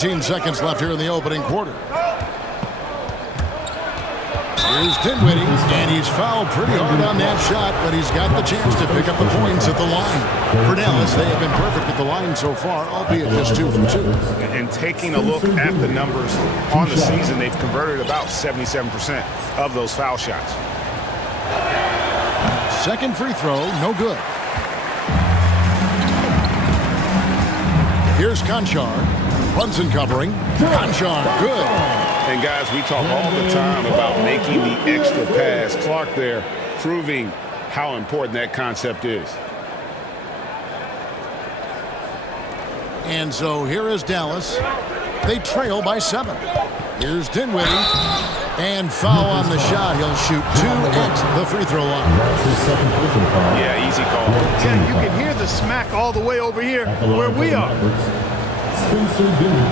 15 seconds left here in the opening quarter. Here's Dinwiddie, and he's fouled pretty hard on that shot, but he's got the chance to pick up the points at the line. For Dallas, they have been perfect at the line so far, albeit just 2 from 2. And taking a look at the numbers on the season, they've converted about 77% of those foul shots. Second free throw, no good. Here's Conchar. Brunson covering. Conchar, good. And guys, we talk all the time about making the extra pass. Clark there proving how important that concept is. And so here is Dallas. They trail by 7. Here's Dinwiddie. And foul on the shot. He'll shoot 2 at the free throw line. Yeah, easy call. Yeah, you can hear the smack all the way over here where we are.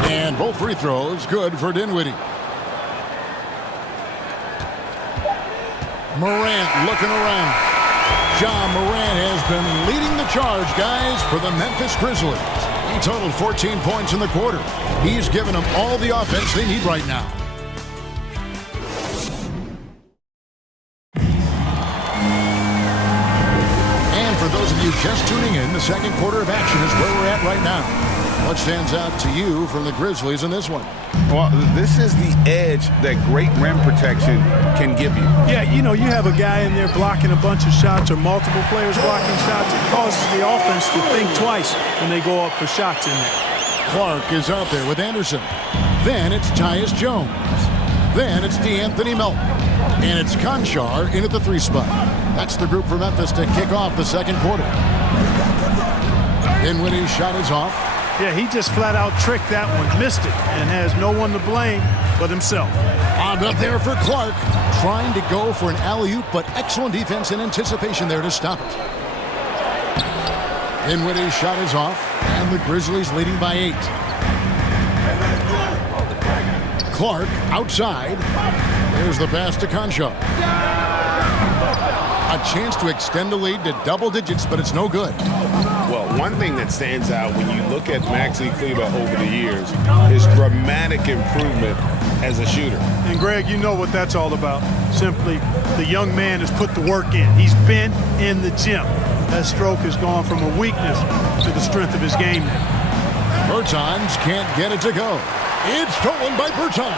And both free throws good for Dinwiddie. Morant looking around. John Morant has been leading the charge, guys, for the Memphis Grizzlies. He totaled 14 points in the quarter. He's given them all the offense they need right now. And for those of you just tuning in, the second quarter of action is where we're at right now. What stands out to you from the Grizzlies in this one? Well, this is the edge that great rim protection can give you. Yeah, you know, you have a guy in there blocking a bunch of shots or multiple players blocking shots. It causes the offense to think twice when they go up for shots in there. Clark is out there with Anderson. Then it's Tyus Jones. Then it's DeAnthony Melton. And it's Conchar in at the 3 spot. That's the group for Memphis to kick off the second quarter. Dinwiddie's shot is off. Yeah, he just flat out tricked that one, missed it, and has no one to blame but himself. Bombed up there for Clark, trying to go for an alley-oop, but excellent defense and anticipation there to stop it. Dinwiddie's shot is off, and the Grizzlies leading by 8. Clark outside. There's the pass to Conchar. A chance to extend the lead to double digits, but it's no good. Well, one thing that stands out when you look at Maxi Kleber over the years is dramatic improvement as a shooter. And Greg, you know what that's all about. Simply, the young man has put the work in. He's been in the gym. That stroke has gone from a weakness to the strength of his game now. Bertans can't get it to go. It's stolen by Bertans.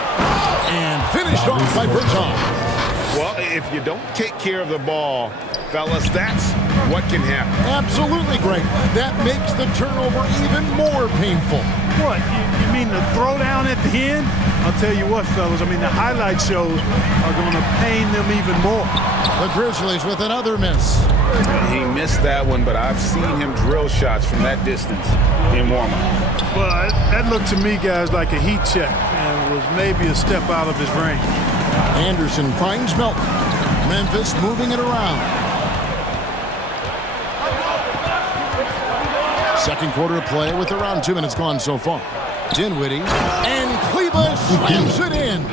And finished off by Bertans. Well, if you don't take care of the ball, fellas, that's what can happen. Absolutely, Greg. That makes the turnover even more painful. What? You mean the throwdown at the end? I'll tell you what, fellas. I mean, the highlight shows are going to pain them even more. The Grizzlies with another miss. He missed that one, but I've seen him drill shots from that distance in warm-up. Well, that looked to me, guys, like a heat check, and was maybe a step out of his range. Anderson finds Melton. Memphis moving it around. Second quarter of play with around 2 minutes gone so far. Dinwiddie and Kleber slams it in.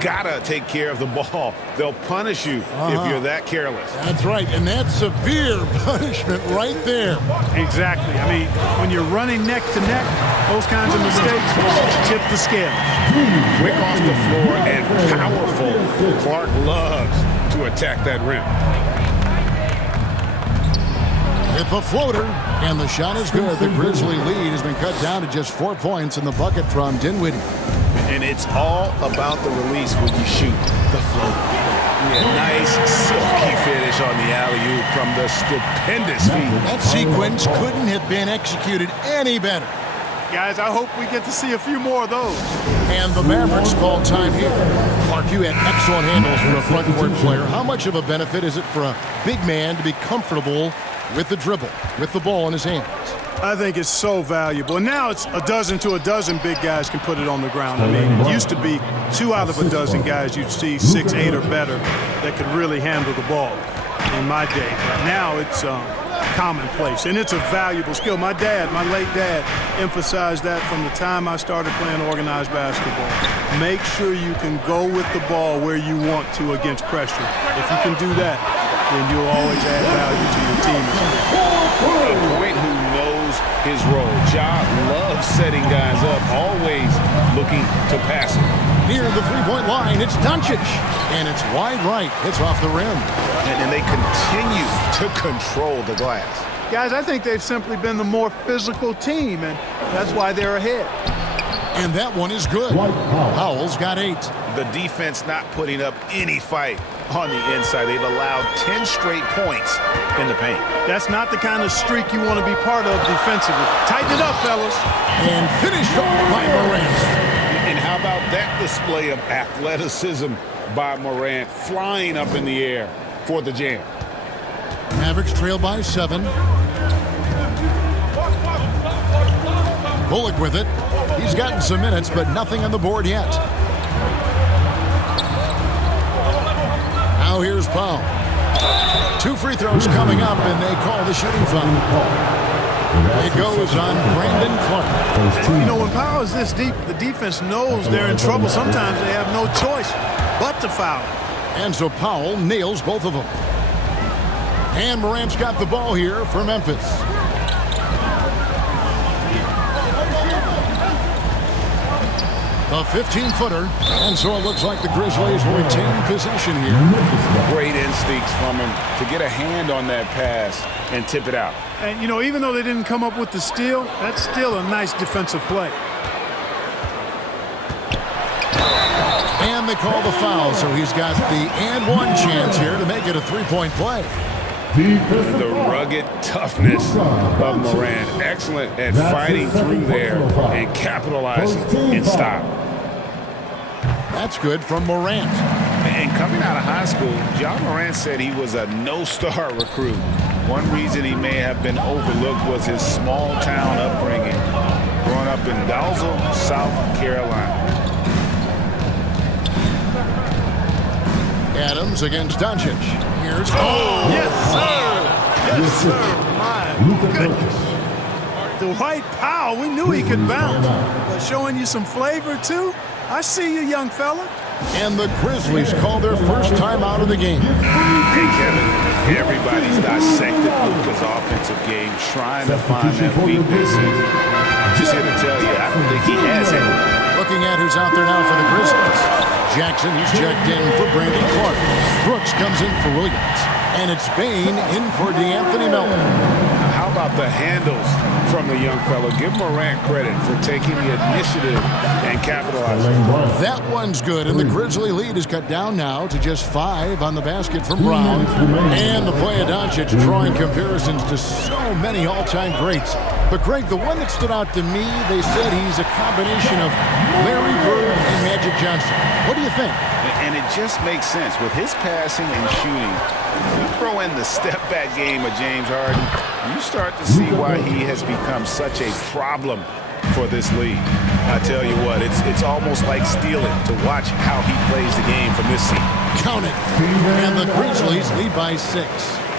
Gotta take care of the ball. They'll punish you if you're that careless. That's right, and that's severe punishment right there. Exactly. I mean, when you're running neck to neck, those kinds of mistakes tip the scale. Quick off the floor and powerful. Clark loves to attack that rim. With the floater, and the shot is good. The Grizzly lead has been cut down to just 4 points in the bucket from Dinwiddie. And it's all about the release when you shoot the float. Yeah, nice, silky finish on the alley-oop from the stupendous feet. That sequence couldn't have been executed any better. Guys, I hope we get to see a few more of those. And the Mavericks call time here. Clark, you had excellent handles for a front court player. How much of a benefit is it for a big man to be comfortable with the dribble, with the ball in his hands? I think it's so valuable. And now it's a dozen to a dozen big guys can put it on the ground. I mean, it used to be 2 out of a dozen guys you'd see 6, 8 or better that could really handle the ball in my day. But now it's commonplace, and it's a valuable skill. My dad, my late dad, emphasized that from the time I started playing organized basketball. Make sure you can go with the ball where you want to against pressure. If you can do that, then you'll always add value to your team. A point who knows his role. Ja loves setting guys up, always looking to pass it. Near the three-point line, it's Doncic. And it's wide right. It's off the rim. And they continue to control the glass. Guys, I think they've simply been the more physical team, and that's why they're ahead. And that one is good. Powell's got 8. The defense not putting up any fight on the inside. They've allowed 10 straight points in the paint. That's not the kind of streak you want to be part of defensively. Tighten it up, fellas. And finished off by Morant. And how about that display of athleticism by Morant, flying up in the air for the jam. Mavericks trail by 7. Bullock with it. He's gotten some minutes, but nothing on the board yet. Now here's Powell. 2 free throws coming up, and they call the shooting foul. It goes on Brandon Clark. You know, when Powell is this deep, the defense knows they're in trouble. Sometimes they have no choice but to foul. And so Powell nails both of them. And Morant's got the ball here for Memphis. A 15-footer, and so it looks like the Grizzlies will retain possession here. Great instincts from him to get a hand on that pass and tip it out. And, you know, even though they didn't come up with the steal, that's still a nice defensive play. And they call the foul, so he's got the and one chance here to make it a 3-point play. The rugged toughness of Morant. Excellent at fighting through there and capitalizing in style. That's good from Morant. And coming out of high school, Ja Morant said he was a no-star recruit. One reason he may have been overlooked was his small-town upbringing, growing up in Dalzell, South Carolina. Adams against Doncic. Here's Yes, sir. Yes, sir. My goodness. Dwight Powell, we knew he could bounce. But showing you some flavor, too? I see you, young fella. And the Grizzlies call their first time out of the game. Hey, Kevin, everybody's dissected Luka's offensive game, trying to find that weakness. And just here to tell you, I don't think he has it. Looking at who's out there now for the Grizzlies. Jackson, he's checked in for Brandon Clark. Brooks comes in for Williams. And it's Bain in for DeAnthony Melton. How about the handles from the young fellow? Give Morant credit for taking the initiative and capitalizing. That one's good, and the Grizzly lead is cut down now to just 5 on the basket from Brown. And the play of Doncic drawing comparisons to so many all-time greats. But, Greg, the one that stood out to me, they said he's a combination of Larry Bird and Magic Johnson. What do you think? And it just makes sense. With his passing and shooting, you throw in the step-back game of James Harden, you start to see why he has become such a problem for this league. I tell you what, it's almost like stealing to watch how he plays the game from this seat. Count it. And the Grizzlies lead by 6.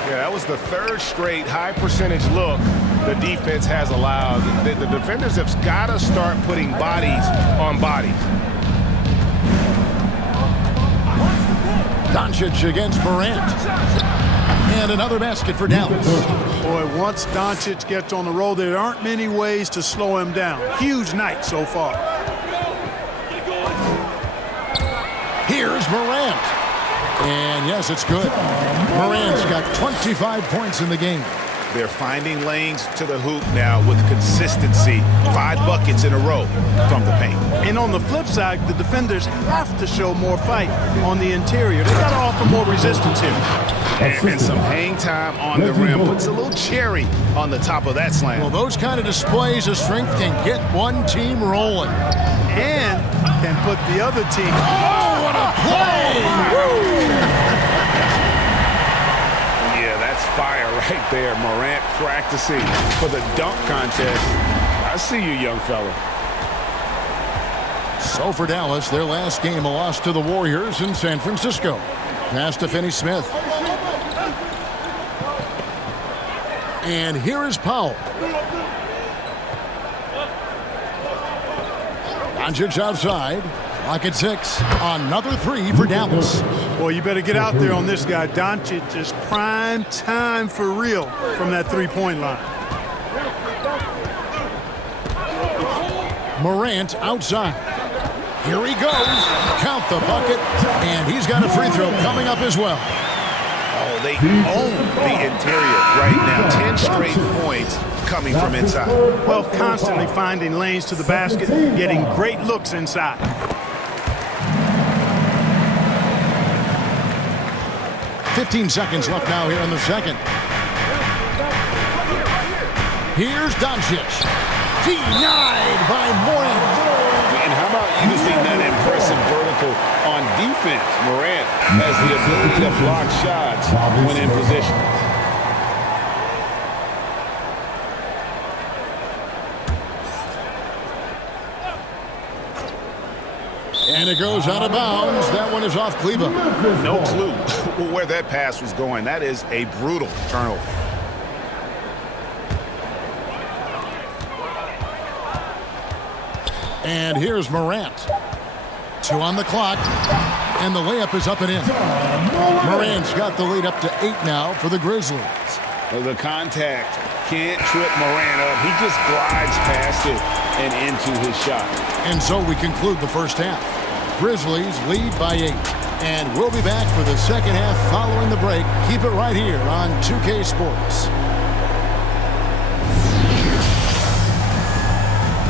Yeah, that was the 3rd straight high-percentage look the defense has allowed. The defenders have got to start putting bodies on bodies. Doncic against Morant. And another basket for Dallas. Boy, once Doncic gets on the roll, there aren't many ways to slow him down. Huge night so far. Here's Morant. And yes, it's good. Morant's got 25 points in the game. They're finding lanes to the hoop now with consistency. 5 buckets in a row from the paint. And on the flip side, the defenders have to show more fight on the interior. They got to offer more resistance here. And some hang time on the rim. Puts a little cherry on the top of that slam. Well, those kind of displays of strength can get one team rolling. And can put the other team. Oh, what a play! Yeah, that's fire right there. Morant practicing for the dunk contest. I see you, young fella. So for Dallas, their last game, a loss to the Warriors in San Francisco. Pass to Finney-Smith. And here is Powell. Doncic outside. Clock at 6. Another 3 for Dallas. Boy, you better get out there on this guy. Doncic is prime time for real from that three-point line. Morant outside. Here he goes. Count the bucket. And he's got a free throw coming up as well. Oh, they own the interior right now. 10 straight points coming from inside. Well, constantly finding lanes to the basket, getting great looks inside. "15 seconds left now here in the second. Here's Doncic. Denied by Morant. And how about using that impressive vertical on defense? Morant has the ability to block shots when in position. And it goes out of bounds. That one is off Kleba. No clue where that pass was going. That is a brutal turnover. And here's Morant. 2 on the clock. And the layup is up and in. Morant's got the lead up to 8 now for the Grizzlies. The contact can't trip Morant up. He just glides past it and into his shot. And so we conclude the first half. Grizzlies lead by 8. And we'll be back for the second half following the break. Keep it right here on 2K Sports.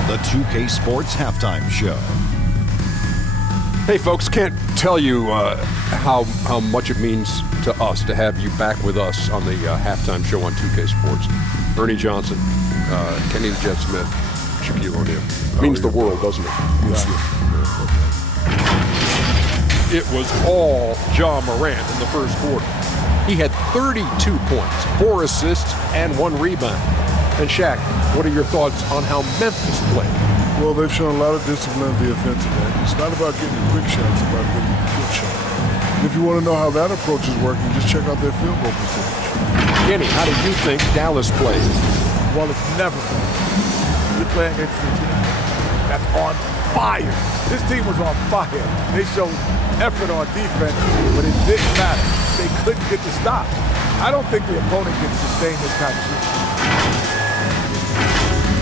The 2K Sports Halftime Show. Hey, folks, can't tell you how much it means to us to have you back with us on the halftime show on 2K Sports. Ernie Johnson, Kenny the Jet Smith, Shaquille O'Neal. Means the world, doesn't it? Yes, It was all John Morant in the first quarter. He had 32 points, 4 assists, and 1 rebound. And Shaq, what are your thoughts on how Memphis played? Well, they've shown a lot of discipline on the offensive end. It's not about getting quick shots, it's about getting good shots. And if you want to know how that approach is working, just check out their field goal percentage. Kenny, how do you think Dallas played? Well, it's never fun. You're playing against a team that's on fire. This team was on fire. They showed effort on defense, but it didn't matter. They couldn't get the stops. I don't think the opponent can sustain this kind of shooting.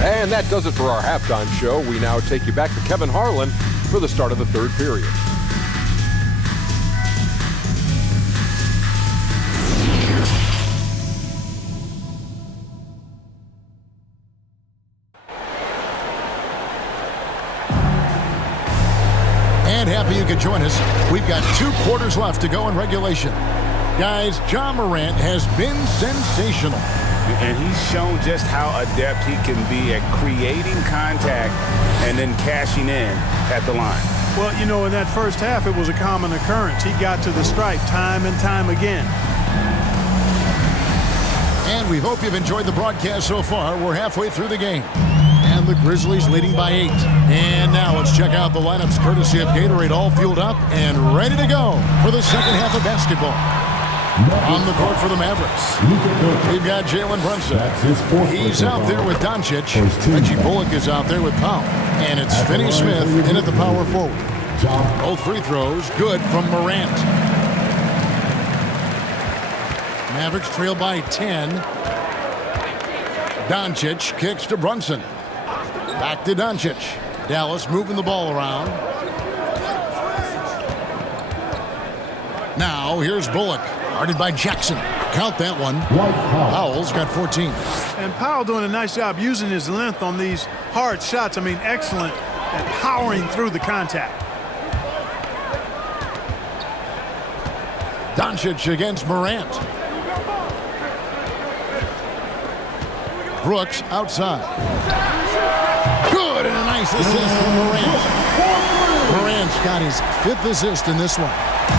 And that does it for our halftime show. We now take you back to Kevin Harlan for the start of the third period. And happy you could join us. We've got 2 quarters left to go in regulation. Guys, John Morant has been sensational. And he's shown just how adept he can be at creating contact and then cashing in at the line. Well, you know, in that first half, it was a common occurrence. He got to the stripe time and time again. And we hope you've enjoyed the broadcast so far. We're halfway through the game. And the Grizzlies leading by 8. And now let's check out the lineups courtesy of Gatorade, all fueled up and ready to go for the second half of basketball. On the court for the Mavericks, we've got Jalen Brunson. He's out there with Doncic. Reggie Bullock is out there with Powell. And it's Finney Smith in at the power forward. Both free throws good from Morant. Mavericks trail by 10. Doncic kicks to Brunson. Back to Doncic. Dallas moving the ball around. Now here's Bullock. Guarded by Jackson. Count that one. Powell's got 14. And Powell doing a nice job using his length on these hard shots. I mean, excellent at powering through the contact. Doncic against Morant. Brooks outside. Good, and a nice assist from Morant. Morant's got his 5th assist in this one.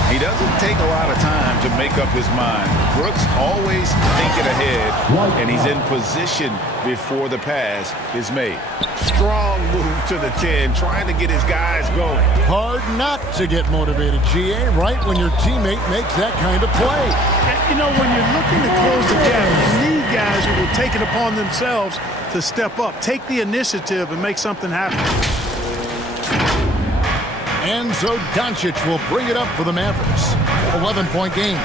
He doesn't take a lot of time to make up his mind. Brooks always thinking ahead, and he's in position before the pass is made. Strong move to the 10, trying to get his guys going. Hard not to get motivated, GA, right when your teammate makes that kind of play. And, you know, when you're looking to close the gap, you need guys who will take it upon themselves to step up, take the initiative, and make something happen. And so Doncic will bring it up for the Mavericks. 11-point game.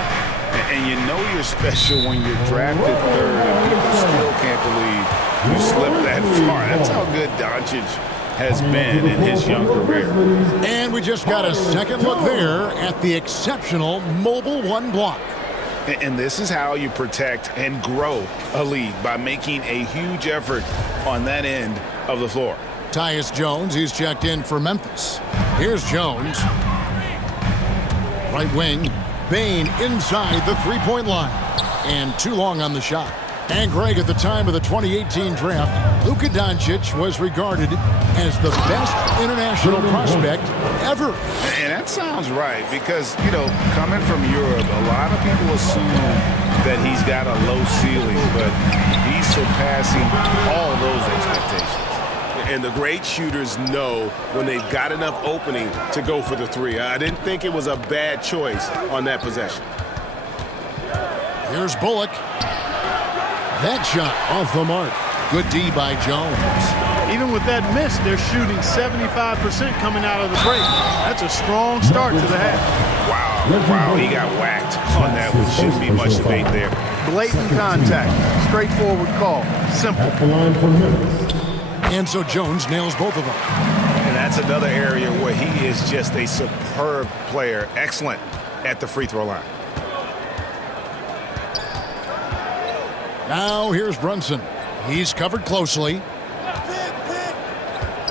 And you know you're special when you're drafted 3rd and people still can't believe you slipped that far. That's how good Doncic has been in his young career. And we just got a second look there at the exceptional mobile one block. And this is how you protect and grow a lead, by making a huge effort on that end of the floor. Tyus Jones, he's checked in for Memphis. Here's Jones. Right wing, Bane inside the three-point line. And too long on the shot. And Greg, at the time of the 2018 draft, Luka Doncic was regarded as the best international prospect ever. And that sounds right, because, you know, coming from Europe, a lot of people assume that he's got a low ceiling, but he's surpassing all those expectations. And the great shooters know when they've got enough opening to go for the three. I didn't think it was a bad choice on that possession. Here's Bullock. That shot off the mark. Good D by Jones. Even with that miss, they're shooting 75% coming out of the break. That's a strong start to the half. Wow, he got whacked on that one. Shouldn't be much debate there. Blatant contact. Straightforward call. Simple. And so Jones nails both of them. And that's another area where he is just a superb player. Excellent at the free throw line. Now here's Brunson. He's covered closely.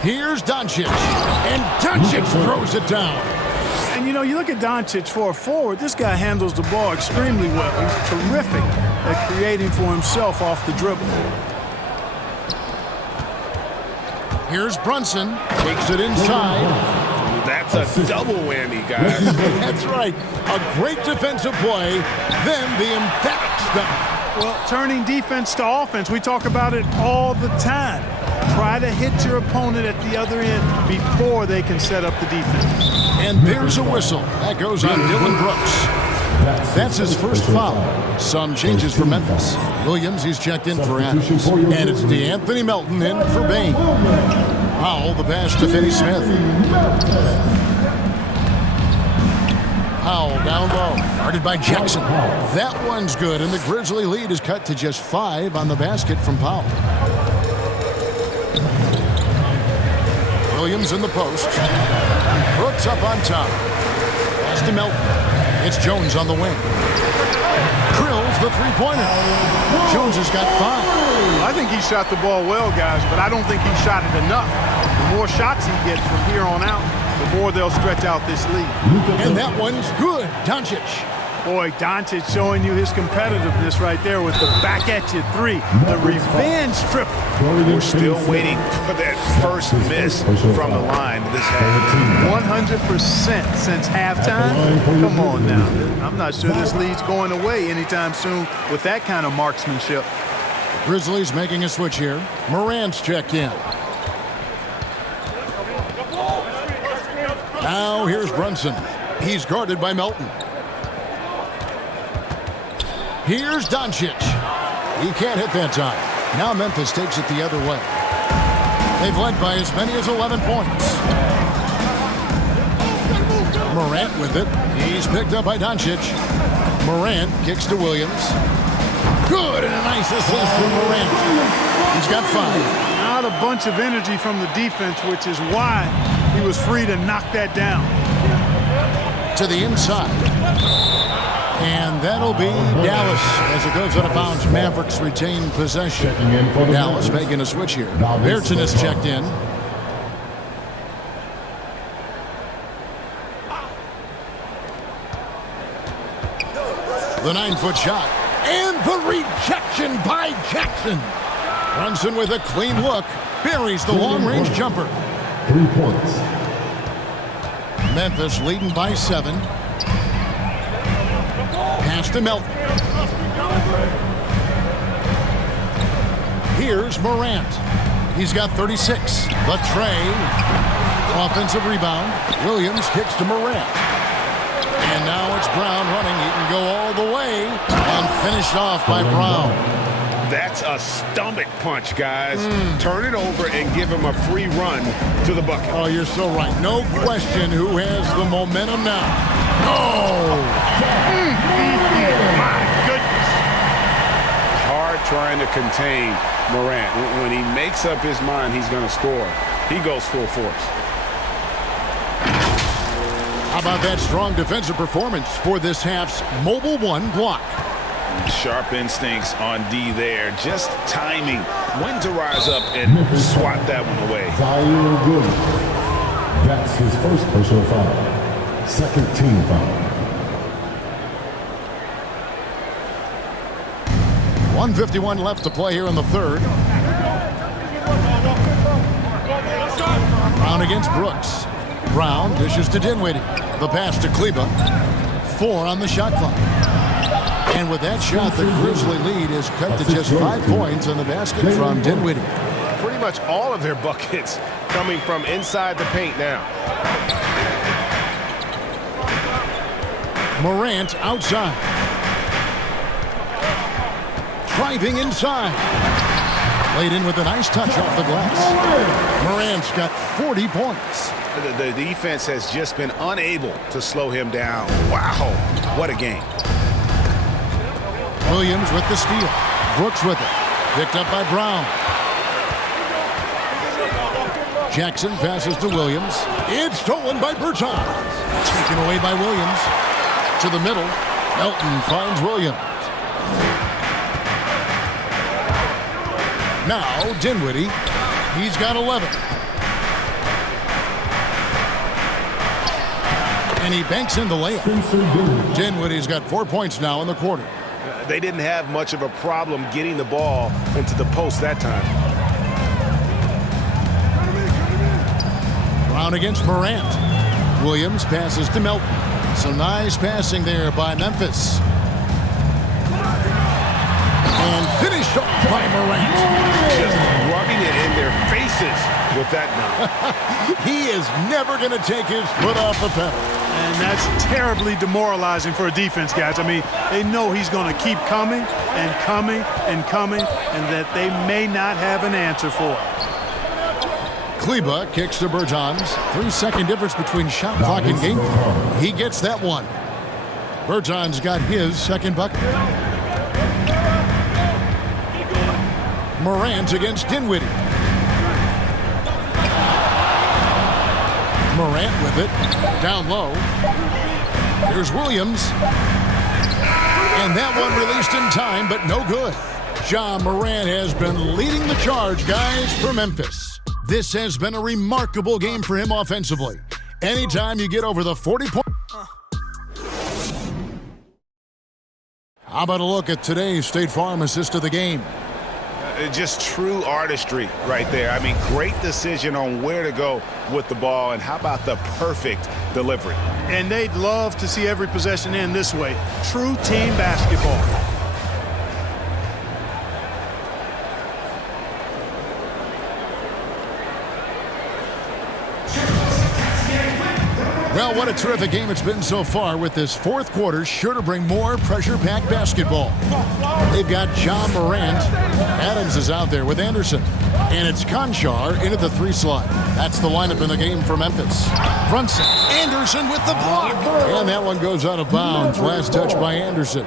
Here's Doncic. And Doncic throws it down. And, you know, you look at Doncic for a forward, this guy handles the ball extremely well. He's terrific at creating for himself off the dribble. Here's Brunson. Takes it inside. That's a double whammy, guys. That's right. A great defensive play, then the emphatic stuff. Well, turning defense to offense, we talk about it all the time. Try to hit your opponent at the other end before they can set up the defense. And there's a whistle. That goes on Dylan Brooks. That's his first foul. Some changes for Memphis. Williams, he's checked in for Adams. And it's DeAnthony Melton in for Bane. Powell, the pass to Finney-Smith. Powell down low, guarded by Jackson. That one's good, and the Grizzly lead is cut to just 5 on the basket from Powell. Williams in the post. Brooks up on top. Pass to Melton. It's Jones on the wing. Drills the three-pointer. Jones has got 5. I think he shot the ball well, guys, but I don't think he shot it enough. The more shots he gets from here on out, the more they'll stretch out this lead. And that one's good. Doncic. Boy, Doncic showing you his competitiveness right there with the back-at-you three. The revenge triple. We're still waiting for that first miss from the line this half. 100% since halftime. Come on now. I'm not sure this lead's going away anytime soon with that kind of marksmanship. Grizzlies making a switch here. Morant's checked in. Now here's Brunson. He's guarded by Melton. Here's Doncic. He can't hit that time. Now Memphis takes it the other way. They've led by as many as 11 points. Morant with it. He's picked up by Doncic. Morant kicks to Williams. Good, and a nice assist from Morant. He's got 5. Not a bunch of energy from the defense, which is why he was free to knock that down. To the inside. And that'll be Dallas as it goes out of bounds. Mavericks retain possession. Dallas making a switch here. Bairton is checked in. The 9-foot shot. And the rejection by Jackson. Brunson with a clean look. Buries the long-range jumper. 3 points. Memphis leading by 7. Pass to Melton. Here's Morant. He's got 36. The tray. Offensive rebound. Williams kicks to Morant. And now it's Brown running. He can go all the way. And finished off by Brown. That's a stomach punch, guys. Turn it over and give him a free run to the bucket. Oh, you're so right. No question who has the momentum now. Oh! My goodness. Hard trying to contain Morant. When he makes up his mind he's going to score, He goes full force. How about that strong defensive performance for this half's mobile one block? Sharp instincts on D there. Just timing when to rise up and swat that one away. That's his first personal foul. Second team foul. 1:51 left to play here in the third. Brown against Brooks. Brown dishes to Dinwiddie. The pass to Kleba. 4 on the shot clock. And with that shot, the Grizzly lead is cut to just 5 points on the basket from Dinwiddie. Pretty much all of their buckets coming from inside the paint now. Morant outside. Driving inside. Laid in with a nice touch off the glass. Morant's got 40 points. The defense has just been unable to slow him down. Wow, what a game. Williams with the steal. Brooks with it. Picked up by Brown. Jackson passes to Williams. It's stolen by Bertans. Taken away by Williams. To the middle. Elton finds Williams. Now Dinwiddie. He's got 11. And he banks in the layup. Dinwiddie's got 4 points now in the quarter. They didn't have much of a problem getting the ball into the post that time. Brown against Morant. Williams passes to Melton. So nice passing there by Memphis. And finished off by Morant. Just rubbing it in their faces with that now. He is never going to take his foot off the pedal. And that's terribly demoralizing for a defense, guys. I mean, they know he's going to keep coming and coming and coming, and that they may not have an answer for it. Kleba kicks to Bertans. 3-second difference between shot clock and game clock. He gets that one. Bertans got his second bucket. Morant against Dinwiddie. Morant with it. Down low. Here's Williams. And that one released in time, but no good. Ja Morant has been leading the charge, guys, for Memphis. This has been a remarkable game for him offensively. Anytime you get over the 40 point. How about a look at today's State Farm assist of the game? Just true artistry right there. I mean, great decision on where to go with the ball, and how about the perfect delivery? And they'd love to see every possession end this way. True team basketball. Well, what a terrific game it's been so far, with this fourth quarter sure to bring more pressure-packed basketball. They've got Ja Morant. Adams is out there with Anderson. And it's Conchar in at the 3 slot. That's the lineup in the game for Memphis. Brunson. Anderson with the block. And that one goes out of bounds. Last touch by Anderson.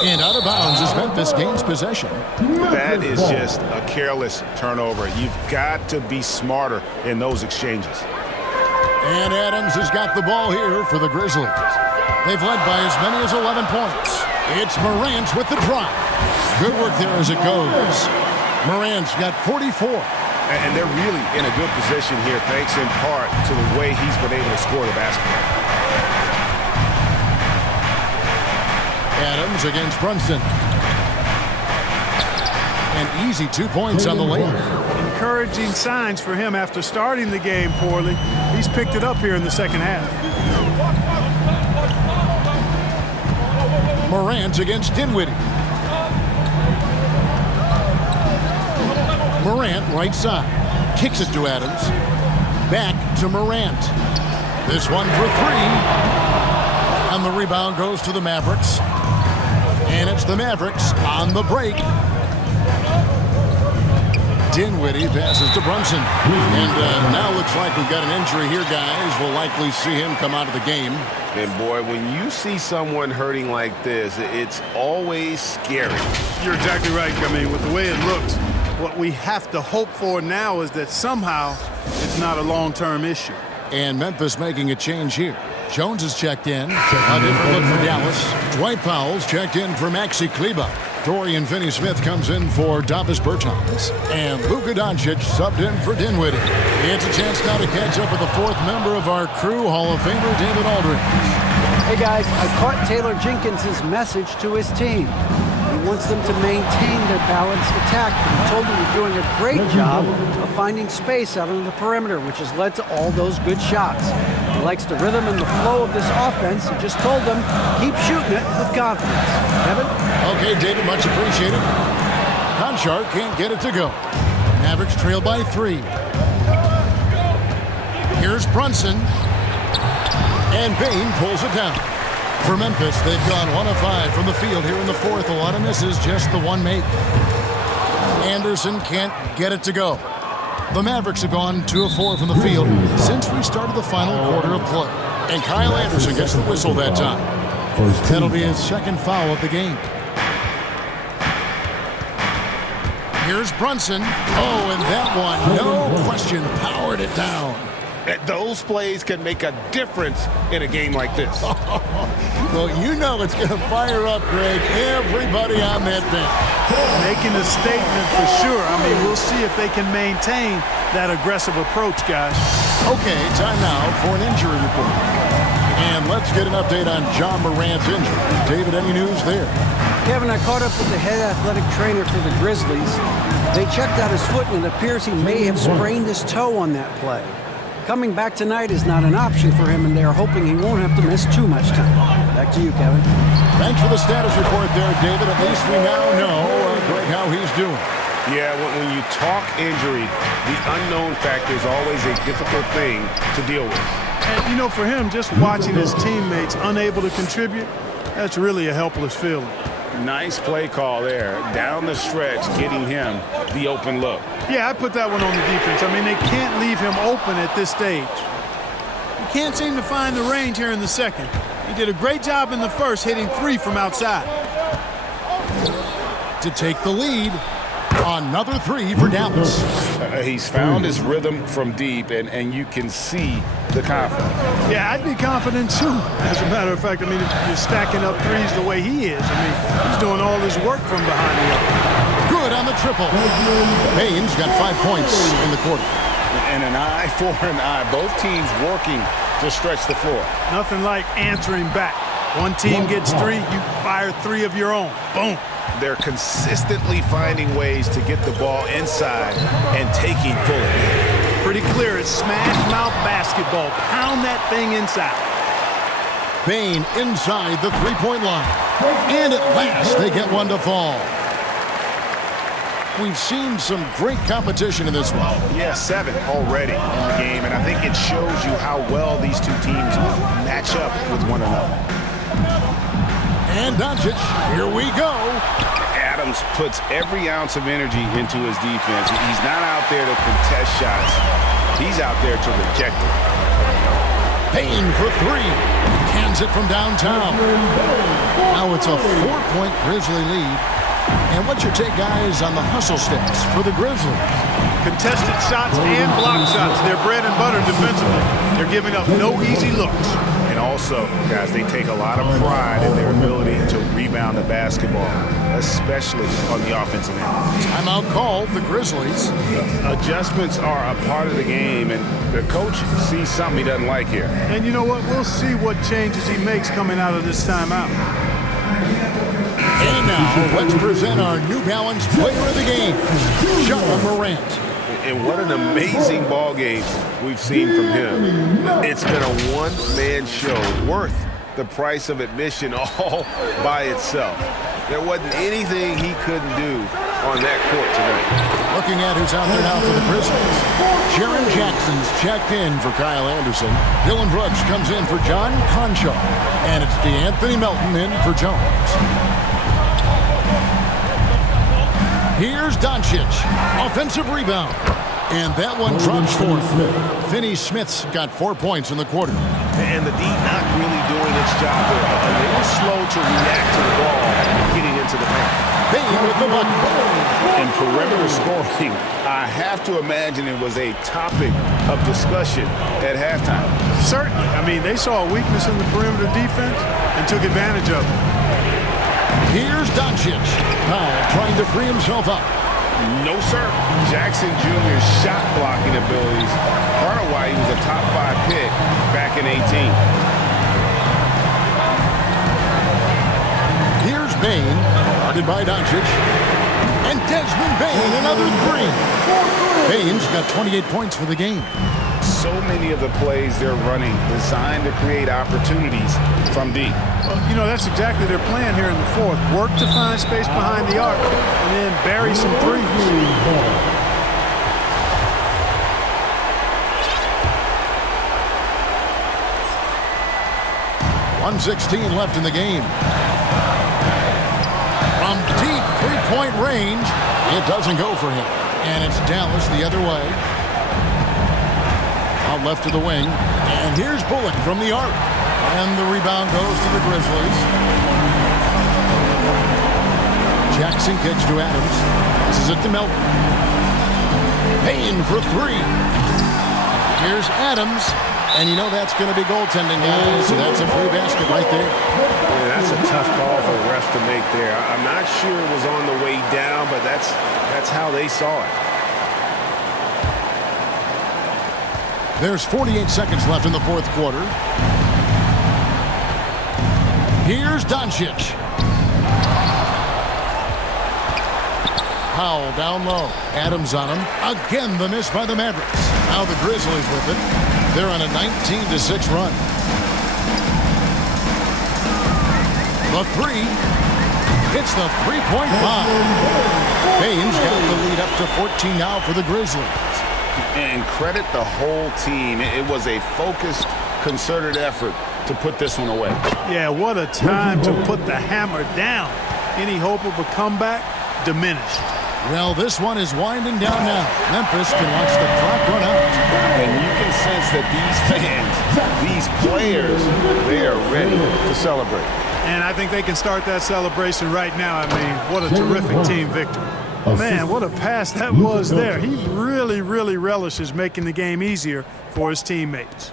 And out of bounds as Memphis gains possession. That is just a careless turnover. You've got to be smarter in those exchanges. And Adams has got the ball here for the Grizzlies. They've led by as many as 11 points. It's Morant with the drive. Good work there as it goes. Morant's got 44. And they're really in a good position here, thanks in part to the way he's been able to score the basketball. Adams against Brunson. An easy 2 points on the layup. Encouraging signs for him after starting the game poorly. He's picked it up here in the second half. Morant against Dinwiddie. Morant right side. Kicks it to Adams. Back to Morant. This one for three. And the rebound goes to the Mavericks. And it's the Mavericks on the break. Dinwiddie passes to Brunson. And now looks like we've got an injury here, guys. We'll likely see him come out of the game. And boy, when you see someone hurting like this, it's always scary. You're exactly right. I mean, with the way it looks, what we have to hope for now is that somehow it's not a long-term issue. And Memphis making a change here. Jones is checked in. A different look for Dallas. Dwight Powell's checked in for Maxi Kleber. Dorian Finney-Smith comes in for Davis Bertans. And Luka Doncic subbed in for Dinwiddie. It's a chance now to catch up with the fourth member of our crew, Hall of Famer David Aldridge. Hey guys, I caught Taylor Jenkins' message to his team. He wants them to maintain their balanced attack. He told them they're doing a great job of finding space out on the perimeter, which has led to all those good shots. He likes the rhythm and the flow of this offense. He just told them, keep shooting it with confidence. Kevin? Okay, David, much appreciated. Conchar can't get it to go. Mavericks trail by 3. Here's Brunson. And Bane pulls it down. For Memphis, they've gone 1 of 5 from the field here in the fourth. A lot of misses, just the one make. Anderson can't get it to go. The Mavericks have gone 2 of 4 from the field since we started the final quarter of play. And Kyle Anderson gets the whistle that time. That'll be his second foul of the game. Here's Brunson. Oh, and that one, no question, powered it down. Those plays can make a difference in a game like this. Well, you know it's going to fire up, Greg, everybody on that bench. Making a statement for sure. I mean, we'll see if they can maintain that aggressive approach, guys. Okay, time now for an injury report. And let's get an update on John Morant's injury. David, any news there? Kevin, I caught up with the head athletic trainer for the Grizzlies. They checked out his foot, and it appears he may have sprained his toe on that play. Coming back tonight is not an option for him, and they are hoping he won't have to miss too much time. Back to you, Kevin. Thanks for the status report there, David. At least we now know, Greg, how he's doing. Yeah, when you talk injury, the unknown factor is always a difficult thing to deal with. And, you know, for him, just watching his teammates unable to contribute, that's really a helpless feeling. Nice play call there. Down the stretch, getting him the open look. Yeah, I put that one on the defense. I mean, they can't leave him open at this stage. He can't seem to find the range here in the second. He did a great job in the first, hitting 3 from outside. To take the lead, another 3 for Dallas. He's found his rhythm from deep, and you can see the confidence. Yeah, I'd be confident too. As a matter of fact, I mean, if you're stacking up threes the way he is, I mean, he's doing all his work from behind the arc. Good on the triple. Baines got 5 points in the quarter. And an eye for an eye. Both teams working to stretch the floor. Nothing like answering back. One team gets 3, you fire 3 of your own. Boom. They're consistently finding ways to get the ball inside and taking full advantage. Pretty clear. It's smash mouth basketball. Pound that thing inside. Bane inside the three-point line. And at last, they get one to fall. We've seen some great competition in this one. Yeah, 7 already in the game, and I think it shows you how well these two teams match up with one another. And Doncic, here we go. Adams puts every ounce of energy into his defense. He's not out there to contest shots. He's out there to reject it. Payne for 3. Cans it from downtown. Now it's a 4-point Grizzly lead. And what's your take, guys, on the hustle sticks for the Grizzlies? Contested shots and block shots. They're bread and butter defensively. They're giving up no easy looks. And also, guys, they take a lot of pride in their ability to rebound the basketball, especially on the offensive end. Timeout called, the Grizzlies. Adjustments are a part of the game, and the coach sees something he doesn't like here. And you know what? We'll see what changes he makes coming out of this timeout. And now, let's present our New Balance player of the game, John Morant. And what an amazing ball game we've seen from him. It's been a one-man show worth the price of admission all by itself. There wasn't anything he couldn't do on that court tonight. Looking at who's out there now for the Grizzlies. Jaren Jackson's checked in for Kyle Anderson. Dylan Brooks comes in for John Conchar. And it's DeAnthony Melton in for Jones. Here's Doncic. Offensive rebound. And that one drops forth. Finney Smith's got 4 points in the quarter. And the D not really doing its job there. A little slow to react to the ball getting into the paint. Bane with the bucket. And perimeter scoring, I have to imagine it was a topic of discussion at halftime. Certainly. I mean, they saw a weakness in the perimeter defense and took advantage of it. Here's Doncic. Powell trying to free himself up. No, sir. Jackson Jr.'s shot blocking abilities, part of why he was a top 5 pick back in 18. Here's Bane, guarded by Doncic. And Desmond Bane, another three. Bane's got 28 points for the game. So many of the plays they're running designed to create opportunities from deep. Well, you know, that's exactly their plan here in the fourth. Work to find space behind the arc and then bury some threes. 1:16 left in the game. From deep three-point range, it doesn't go for him. And it's Dallas the other way. Out left to the wing. And here's Bullock from the arc. And the rebound goes to the Grizzlies. Jackson kicks to Adams. This is it to Melton. Payne for three. Here's Adams. And you know that's going to be goaltending, guys. So that's a free basket right there. Yeah, that's a tough call for the refs to make there. I'm not sure it was on the way down, but that's how they saw it. There's 48 seconds left in the fourth quarter. Here's Doncic. Powell down low. Adams on him. Again, the miss by the Mavericks. Now the Grizzlies with it. They're on a 19-6 run. The three. Hits the three-point bomb. Baines got the lead up to 14 now for the Grizzlies. And credit the whole team. It was a focused, concerted effort to put this one away. Yeah, what a time to put the hammer down. Any hope of a comeback diminished. Well, this one is winding down now. Memphis can watch the clock run out. And you can sense that these fans, these players, they are ready to celebrate. And I think they can start that celebration right now. I mean, what a terrific team victory. Man, what a pass that was there. He really, really relishes making the game easier for his teammates.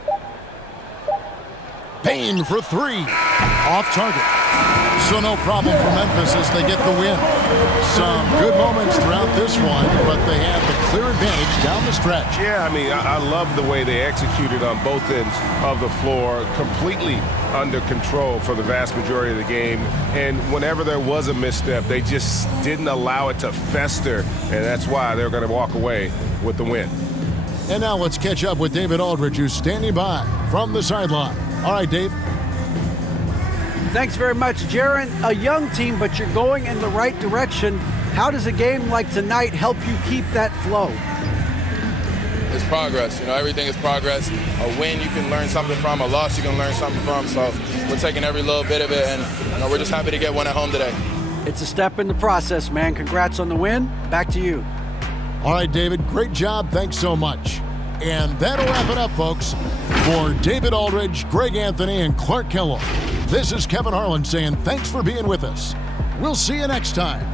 Payne for three. Off target. So no problem for Memphis as they get the win. Some good moments throughout this one, but they have the clear advantage down the stretch. Yeah, I mean, I love the way they executed on both ends of the floor, completely under control for the vast majority of the game. And whenever there was a misstep, they just didn't allow it to fester, and that's why they're going to walk away with the win. And now let's catch up with David Aldridge, who's standing by from the sideline. All right, Dave. Thanks very much, Jaren. A young team, but you're going in the right direction. How does a game like tonight help you keep that flow? It's progress. You know, everything is progress. A win you can learn something from, a loss you can learn something from. So we're taking every little bit of it, and you know, we're just happy to get one at home today. It's a step in the process, man. Congrats on the win. Back to you. All right, David, great job. Thanks so much. And that'll wrap it up, folks. For David Aldridge, Greg Anthony, and Clark Kellogg, this is Kevin Harlan saying thanks for being with us. We'll see you next time.